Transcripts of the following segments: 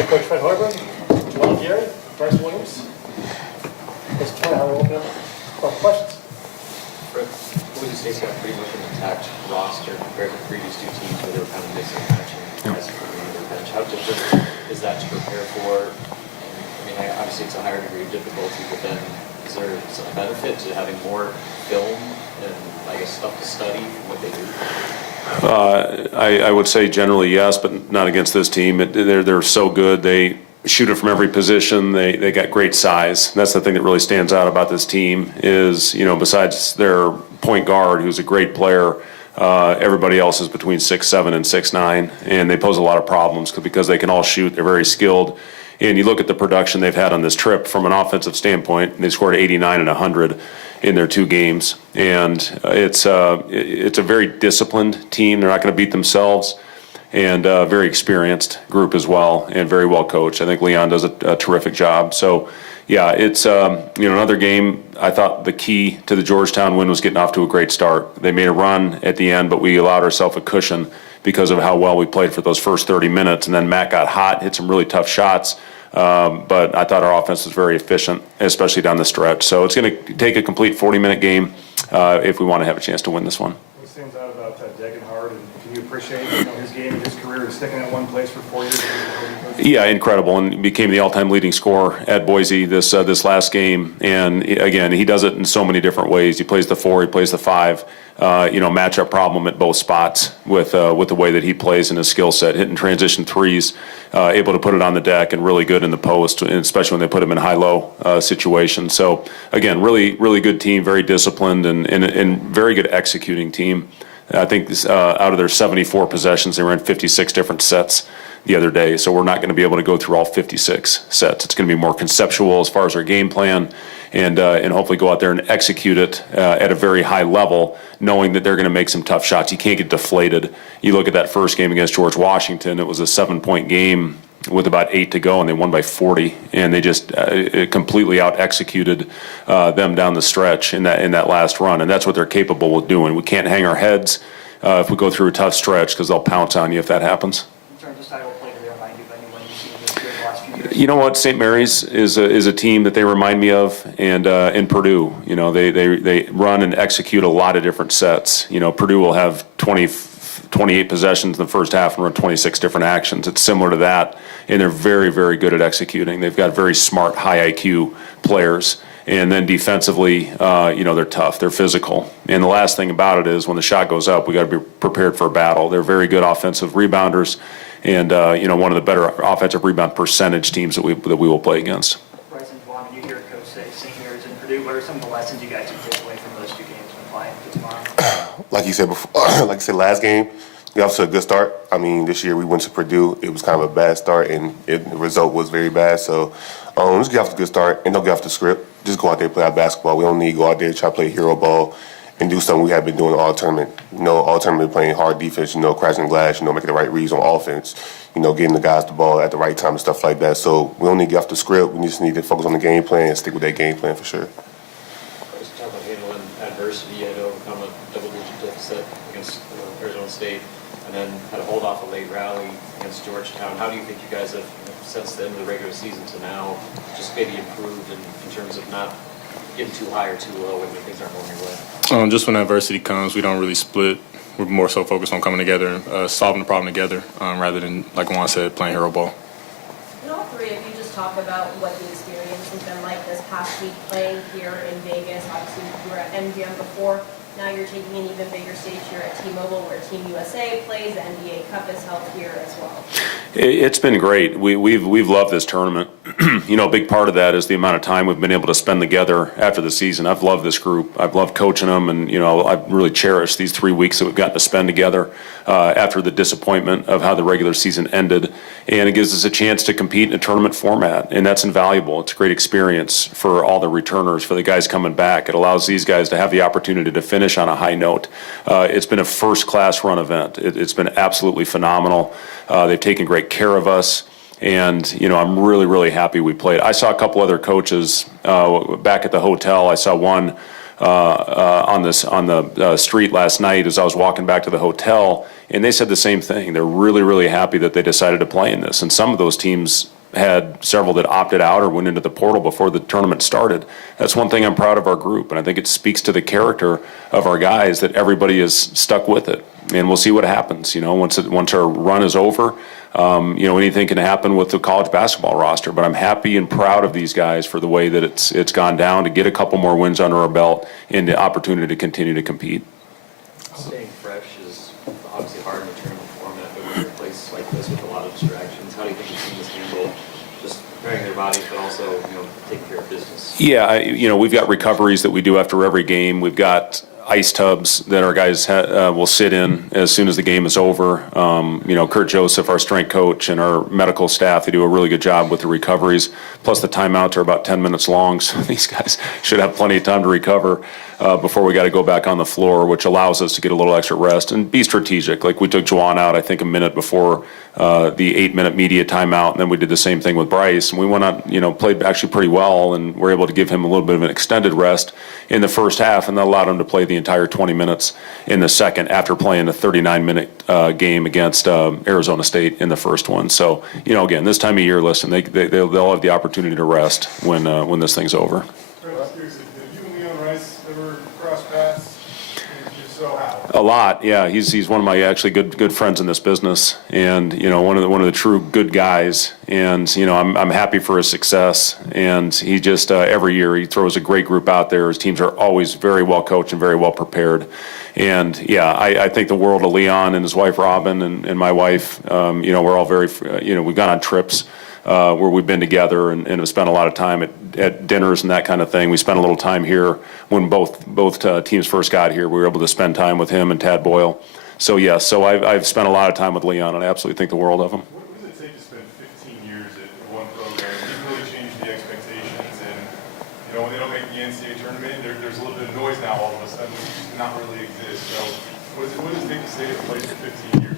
Head coach Fred Hoiberg, Juwan, Brice Williams. Mr. Turner, we'll open up for questions. Fred, Boise-State's got pretty much an intact roster compared to the previous two teams where they were kind of mixing and matching guys from the bench. How different is that to prepare for? I mean, obviously it's a higher degree of difficulty, but then is there some benefit to having more film and, I guess, stuff to study from what they do? I would say generally yes, but not against this team. They're so good. They shoot it from every position. They got great size. That's the thing that really stands out about this team is, besides their point guard, who's a great player, everybody else is between 6'7" and 6'9", and they pose a lot of problems because they can all shoot. They're very skilled. And you look at the production they've had on this trip from an offensive standpoint, they scored 89 and 100 in their 2 games. And it's a very disciplined team. They're not going to beat themselves. And a very experienced group as well, and very well coached. I think Leon does a terrific job. So, yeah, it's another game. I thought the key to the Georgetown win was getting off to a great start. They made a run at the end, but we allowed ourselves a cushion because of how well we played for those first 30 minutes. And then Matt got hot, hit some really tough shots. But I thought our offense was very efficient, especially down the stretch. So it's going to take a complete 40-minute game if we want to have a chance to win this one. What stands out about Degenhard, and can you appreciate his game and his career is sticking at one place for 4 years? Yeah, incredible, and became the all-time leading scorer at Boise this last game. And again, he does it in so many different ways. He plays the 4, he plays the 5. Matchup problem at both spots with the way that he plays and his skill set, hitting transition threes, able to put it on the deck, and really good in the post, and especially when they put him in high-low situations. So again, really, really good team, very disciplined, and very good executing team. I think out of their 74 possessions, they ran 56 different sets the other day, so we're not going to be able to go through all 56 sets. It's going to be more conceptual as far as our game plan, and hopefully go out there and execute it at a very high level, knowing that they're going to make some tough shots. You can't get deflated. You look at that first game against George Washington, it was a 7-point game with about 8 to go, and they won by 40, and they just completely out-executed them down the stretch in that last run, and that's what they're capable of doing. We can't hang our heads if we go through a tough stretch, because they'll pounce on you if that happens. In terms of style of play, do they remind you of anyone you've seen this year in the last few years? You know what? St. Mary's is a team that they remind me of, and in Purdue, they run and execute a lot of different sets. Purdue will have 28 possessions in the first half and run 26 different actions. It's similar to that, and they're very, very good at executing. They've got very smart, high IQ players. And then defensively, they're tough. They're physical. And the last thing about it is when the shot goes up, we got to be prepared for a battle. They're very good offensive rebounders, and one of the better offensive rebound percentage teams that we will play against. Brice and Juwan, you hear Coach say St. Mary's and Purdue. What are some of the lessons you guys can take away from those 2 games when playing for tomorrow? Like you said before, like you said last game, we got off to a good start. I mean, this year we went to Purdue. It was kind of a bad start, and the result was very bad. So let's get off to a good start and don't get off the script. Just go out there and play our basketball. We don't need to go out there and try to play hero ball and do something we have been doing all tournament. All tournament playing hard defense, crashing the glass, making the right reads on offense, getting the guys the ball at the right time and stuff like that. So we don't need to get off the script. We just need to focus on the game plan and stick with that game plan for sure. Let's talk about handling adversity. You had to overcome a double-digit deficit against Arizona State, and then had to hold off a late rally against Georgetown. How do you think you guys have, since the end of the regular season to now, just maybe improved in terms of not getting too high or too low when things aren't going your way? Just when adversity comes, we don't really split. We're more so focused on coming together and solving the problem together rather than, like Juan said, playing hero ball. Can all 3 of you just talk about what the experience has been like this past week playing here in Vegas? Obviously, you were at MGM before. Now you're taking an even bigger stage here at T-Mobile, where Team USA plays. The NBA Cup is held here as well. It's been great. We've loved this tournament. A big part of that is the amount of time we've been able to spend together after the season. I've loved this group. I've loved coaching them, and I've really cherished these 3 weeks that we've gotten to spend together after the disappointment of how the regular season ended. And it gives us a chance to compete in a tournament format, and that's invaluable. It's a great experience for all the returners, for the guys coming back. It allows these guys to have the opportunity to finish on a high note. It's been a first-class run event. It's been absolutely phenomenal. They've taken great care of us, and I'm really, really happy we played. I saw a couple other coaches back at the hotel. I saw one on the street last night as I was walking back to the hotel, and they said the same thing. They're really, really happy that they decided to play in this. And some of those teams had several that opted out or went into the portal before the tournament started. That's one thing I'm proud of our group, and I think it speaks to the character of our guys that everybody is stuck with it. And we'll see what happens. Once our run is over, anything can happen with the college basketball roster. But I'm happy and proud of these guys for the way that it's gone down, to get a couple more wins under our belt and the opportunity to continue to compete. Staying fresh is obviously hard in a tournament format, but when you're in a place like this with a lot of distractions, how do you think the team has handled just preparing their bodies, but also, taking care of business? Yeah, we've got recoveries that we do after every game. We've got ice tubs that our guys will sit in as soon as the game is over. Kurt Joseph, our strength coach, and our medical staff, they do a really good job with the recoveries. Plus the timeouts are about 10 minutes long, so these guys should have plenty of time to recover before we got to go back on the floor, which allows us to get a little extra rest and be strategic. Like we took Juwan out, I think, a minute before the 8-minute media timeout, and then we did the same thing with Brice. And we went on, played actually pretty well, and were able to give him a little bit of an extended rest in the first half, and that allowed him to play the entire 20 minutes in the second after playing a 39-minute game against Arizona State in the first one. So, again, this time of year, listen, they'll have the opportunity to rest when this thing's over. Seriously, did you and Leon Rice ever cross paths? If so, how? A lot, yeah. He's one of my actually good friends in this business, and one of the true good guys. And I'm happy for his success. And he just every year he throws a great group out there. His teams are always very well coached and very well prepared. And yeah, I think the world of Leon and his wife Robin and my wife. We're all very we've gone on trips where we've been together and have spent a lot of time at dinners and that kind of thing. We spent a little time here when both teams first got here. We were able to spend time with him and Tad Boyle. So yes, so I've spent a lot of time with Leon, and I absolutely think the world of him. What does it take to spend 15 years at one program? It really changed the expectations, and when they don't make the NCAA tournament, there's a little bit of noise now all of a sudden, which used to not really exist. So what does it take to stay at the place for 15 years?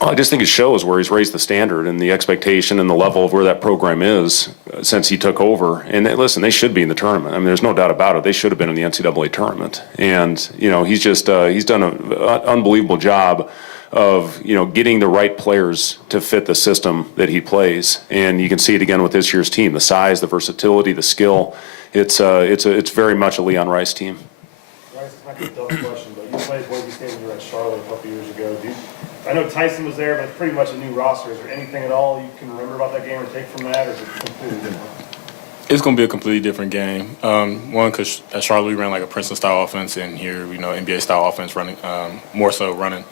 Well, I just think it shows where he's raised the standard and the expectation and the level of where that program is since he took over. And listen, they should be in the tournament. I mean, there's no doubt about it. They should have been in the NCAA tournament. And he's just he's done an unbelievable job of getting the right players to fit the system that he plays. And you can see it again with this year's team: the size, the versatility, the skill. It's very much a Leon Rice team. Rice, not a tough question, but you played Boise State when you were at Charlotte a couple years ago. I know Tyson was there, but it's pretty much a new roster. Is there anything at all you can remember about that game or take from that, or is it completely different? It's going to be a completely different game. One, because at Charlotte we ran like a Princeton-style offense, and here, NBA-style offense running, more so running.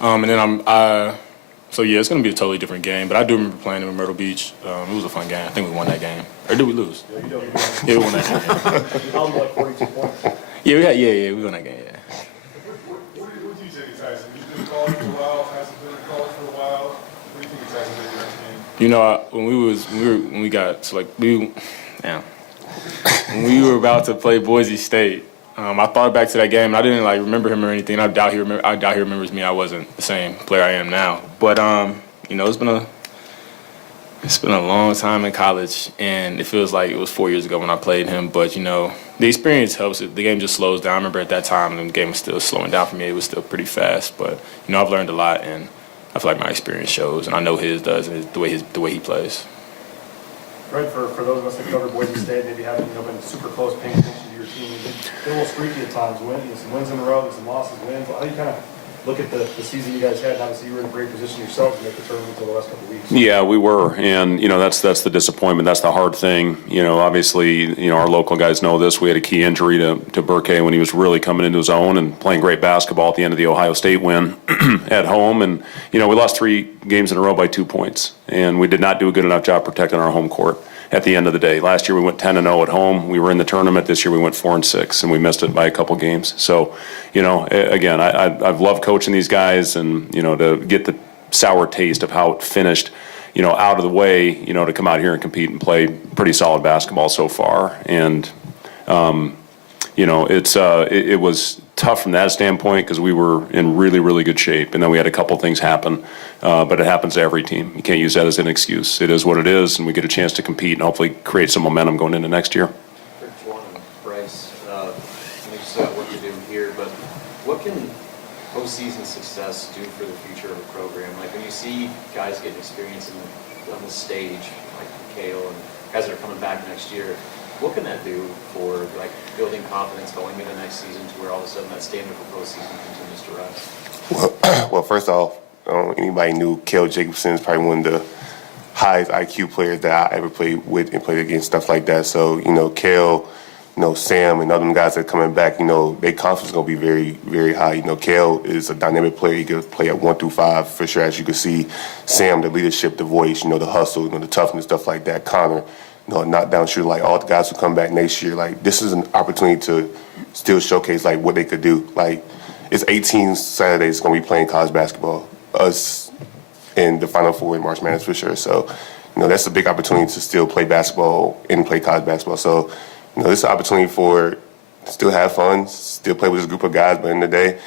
And then so yeah, it's going to be a totally different game. But I do remember playing in Myrtle Beach. It was a fun game. I think we won that game. Or did we lose? Yeah, you don't. Yeah, we won that game. You held like 42 points. Yeah, we won that game, yeah. What do you say to Tyson? He's been in college for a while, Tyson's been in college for a while. What do you think of Tyson being when we were about to play Boise State, I thought back to that game, and I didn't remember him or anything. I doubt he remembers me. I wasn't the same player I am now. But it's been a long time in college, and it feels like it was 4 years ago when I played him. But the experience helps. The game just slows down. I remember at that time, the game was still slowing down for me. It was still pretty fast, but I've learned a lot, and I feel like my experience shows, and I know his does, and the way he plays. Right, for those of us that cover Boise State, maybe haven't been super close paying attention to your team. They're a little streaky at times. Some wins in a row, some losses, wins. How do you kind of look at the season you guys had? Obviously, you were in a great position yourself to make the tournament until the last couple of weeks. Yeah, we were, and that's the disappointment. That's the hard thing. Obviously, our local guys know this. We had a key injury to Burke when he was really coming into his own and playing great basketball at the end of the Ohio State win at home. And we lost 3 games in a row by 2 points, and we did not do a good enough job protecting our home court at the end of the day. Last year we went 10-0 at home. We were in the tournament. This year we went 4-6, and we missed it by a couple games. So, again, I've loved coaching these guys, and to get the sour taste of how it finished, out of the way, to come out here and compete and play pretty solid basketball so far. And it was tough from that standpoint because we were in really, really good shape. And then we had a couple things happen, but it happens to every team. You can't use that as an excuse. It is what it is, and we get a chance to compete and hopefully create some momentum going into next year. For Juwan and Brice, so postseason success do for the future of a program? Like when you see guys getting experience on the stage, like Kale and guys that are coming back next year, what can that do for like building confidence going into next season to where all of a sudden that standard for postseason continues to rise? Well, first off, anybody knew Kale Jacobson is probably one of the highest IQ players that I ever played with and played against, stuff like that. So, Kale, Sam and other guys that are coming back, their confidence is going to be very, very high. Kale is a dynamic player. He can play at 1 through 5 for sure. As you can see, Sam, the leadership, the voice, the hustle, the toughness, stuff like that. Connor, knockdown shooter, like all the guys who come back next year, like this is an opportunity to still showcase like what they could do. Like it's 18 Saturdays going to be playing college basketball. Us in the Final Four in March Madness for sure. So, that's a big opportunity to still play basketball and play college basketball. So, this is an opportunity for still have fun, still play with this group of guys. But in the day,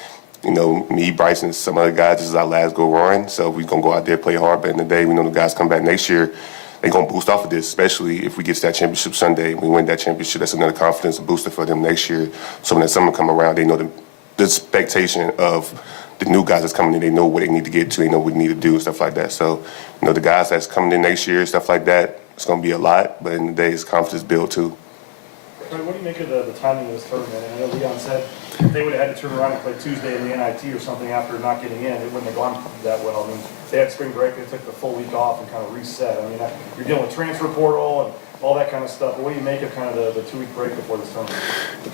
me, Brice, and some other guys, this is our last go run. So we're going to go out there, play hard. But in the day, we know the guys come back next year, they're going to boost off of this, especially if we get to that championship Sunday. We win that championship, that's another confidence booster for them next year. So when that summer come around, they know the expectation of the new guys that's coming in, they know what they need to get to, they know what they need to do, and stuff like that. So, the guys that's coming in next year, stuff like that, it's going to be a lot, but in the day, it's confidence built too. What do you make of the timing of this tournament? I know Leon said if they would have had to turn around and play Tuesday in the NIT or something after not getting in, it wouldn't have gone that well. I mean, they had spring break, they took the full week off and kind of reset. I mean, you're dealing with transfer portal and all that kind of stuff. What do you make of kind of the 2-week break before this tournament?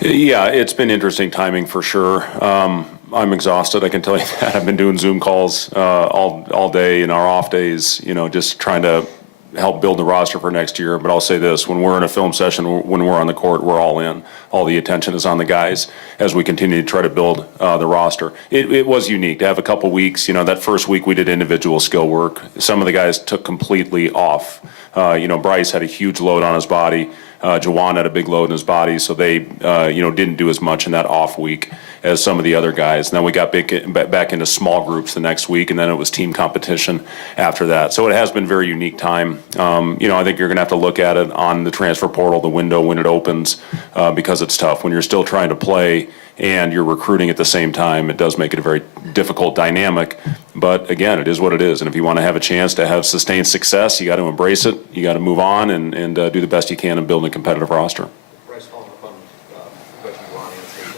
Yeah, it's been interesting timing for sure. I'm exhausted, I can tell you that. I've been doing Zoom calls all day in our off days, just trying to help build the roster for next year. But I'll say this, when we're in a film session, when we're on the court, we're all in. All the attention is on the guys as we continue to try to build the roster. It was unique to have a couple weeks. That first week we did individual skill work. Some of the guys took completely off. Brice had a huge load on his body. Juwan had a big load in his body, so they, didn't do as much in that off week as some of the other guys. And then we got back into small groups the next week, and then it was team competition after that. So it has been a very unique time. I think you're going to have to look at it on the transfer portal, the window when it opens, because it's tough. When you're still trying to play and you're recruiting at the same time, it does make it a very difficult dynamic. But again, it is what it is. And if you want to have a chance to have sustained success, you got to embrace it. You got to move on and do the best you can in building a competitive roster. Brice, following up on the question Juwan answered,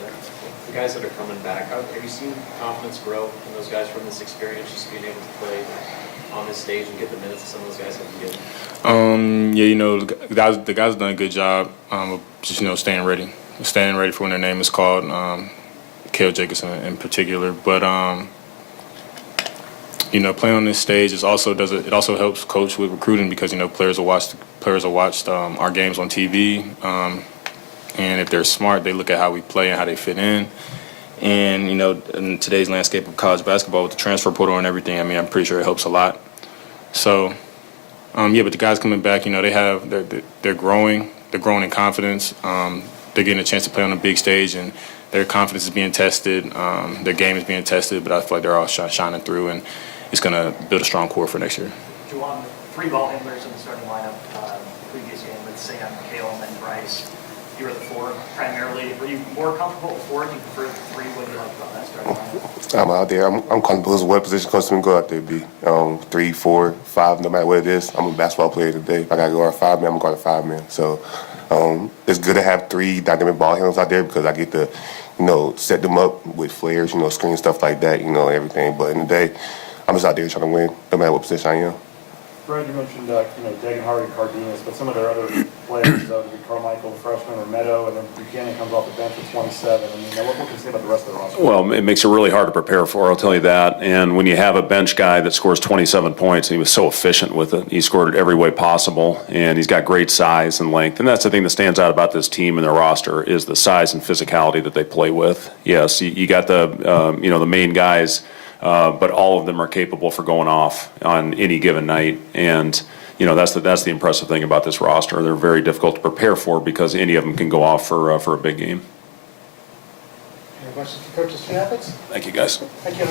the guys that are coming back, have you seen confidence grow in those guys from this experience, just being able to play on this stage and get the minutes that some of those guys haven't given? The guys have done a good job of just staying ready for when their name is called. Kale Jacobson in particular, but playing on this stage it also helps coach with recruiting because players will watch our games on TV, and if they're smart, they look at how we play and how they fit in. And in today's landscape of college basketball with the transfer portal and everything, I'm pretty sure it helps a lot. So, but the guys coming back, they're growing. They're growing in confidence. They're getting a chance to play on a big stage, and their confidence is being tested. Their game is being tested, but I feel like they're all shining through, and it's going to build a strong core for next year. Juwan, 3 ball handlers in the starting lineup previous game with Sam, Kale, and then Brice. You were the 4 primarily. Were you more comfortable with 4? Do you prefer the 3? What do you like about that starting lineup? I'm out there. I'm comfortable with what position comes to me, go out there, be 3, 4, 5, no matter what it is. I'm a basketball player today. If I got to go out 5 man, I'm going to 5 man. So it's good to have 3 dynamic ball handlers out there because I get to, set them up with flares, screen stuff like that, everything. But in the day, I'm just out there trying to win, no matter what position I am. Brad, you mentioned Dagan Hardy, Cardenas, but some of their other players, Carmichael, freshman, or Meadow, and then Buchanan comes off the bench with 27. What can you say about the rest of the roster? Well, it makes it really hard to prepare for, I'll tell you that. And when you have a bench guy that scores 27 points, and he was so efficient with it, he scored it every way possible, and he's got great size and length. And that's the thing that stands out about this team and their roster is the size and physicality that they play with. Yes, you got the main guys, but all of them are capable for going off on any given night. And that's the impressive thing about this roster. They're very difficult to prepare for because any of them can go off for a big game. Any questions for Coach Athletes? Thank you, guys. Thank you.